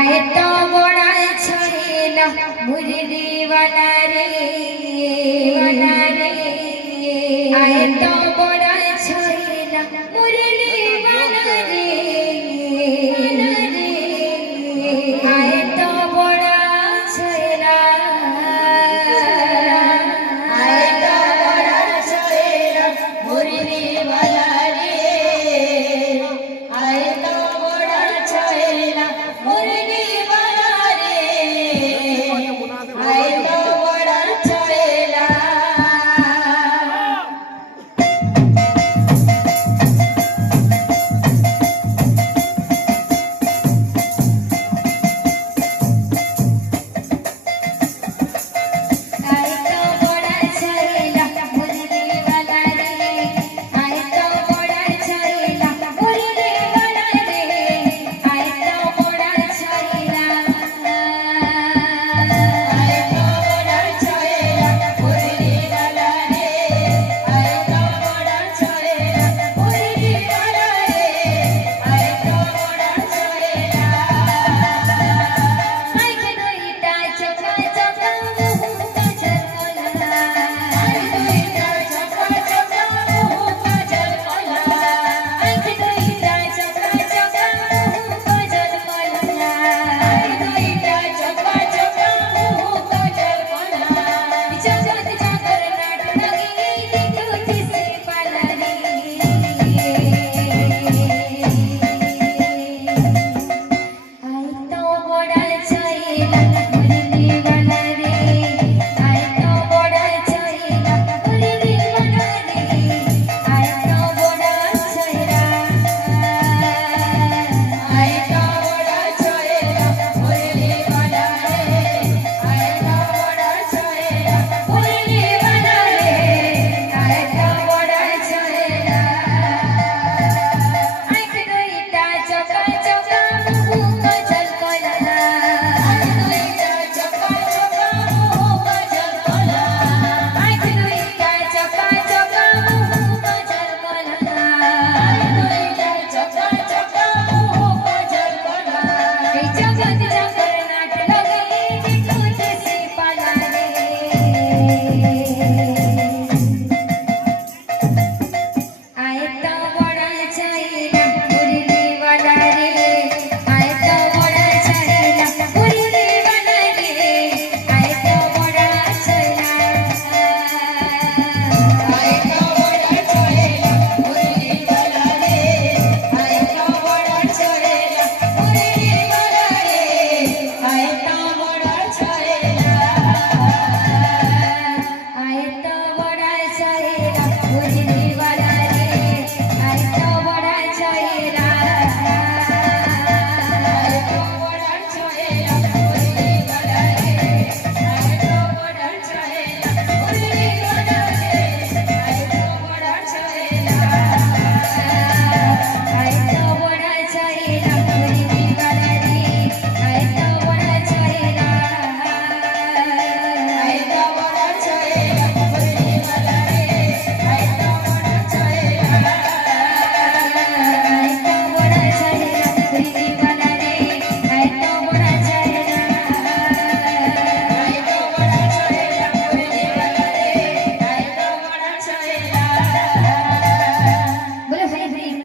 आए तो बड़ा छेला मुरली वाला रे आए तो बड़ा छेला मुरली वाला रे आए तो बड़ा छेला आए तो बड़ा छेला मुरली वाला रे आए तो बड़ा छेला मुरली वाला रे आए तो बड़ा छेला आए तो बड़ा छेला मुरली वाला रे आए तो बड़ा छेला मुरली वाला रे आए तो बड़ा छेला आए तो बड़ा छेला मुरली वाला रे आए तो बड़ा छेला मुरली वाला रे आए तो बड़ा छेला आई के दोईटा चका चका मुँह का झलकोला आई दोईटा चका चका मुँह का झलकोला आई के दोईटा चका चका मुँह का झलकोला आई दोईटा चका चका मुँह का झलकोला जगत जागर नाट लगी तुझी से पालरी आए तो बड़ा छेला मुरली वाला रे आए तो बड़ा छेला मुरली वाला रे आए तो बड़ा छेला आए तो बड़ा छेला मुरली वाला रे आए तो बड़ा छेला मुरली वाला रे आए तो बड़ा छेला आई के दोईटा चका चका मुँह का झलकोला आई दोईटा चका चका मुँह का झलकोला आई के दोईटा चका चका मुँह का झलकोला आई दोईटा चका चका मुँह का झलकोला जगत जागर नाट लगी तुझे से पाला रे आए तो बड़ा छेला मुरली वाला रे आए तो बड़ा छेला मुरली वाला रे आए तो बड़ा छेला आए तो बड़ा छेला मुरली वाला रे आए तो बड़ा छेला मुरली वाला रे आए तो बड़ा छेला आए तो बड़ा छेला मुरली वाला रे आए तो बड़ा छेला आए तो बड़ा छेला मुरली वाला रे आए तो बड़ा छेला मुरली वाला रे आए तो बड़ा छेला आए तो बड़ा छेला मुरली वाला रे आए तो बड़ा छेला आए तो बड़ा छेला मुरली वाला रे आए तो बड़ा छेला आए तो बड़ा छेला मुरली वाला रे आए तो बड़ा छेला आए तो बड़ा छेला मुरली वाला रे आए तो बड़ा छेला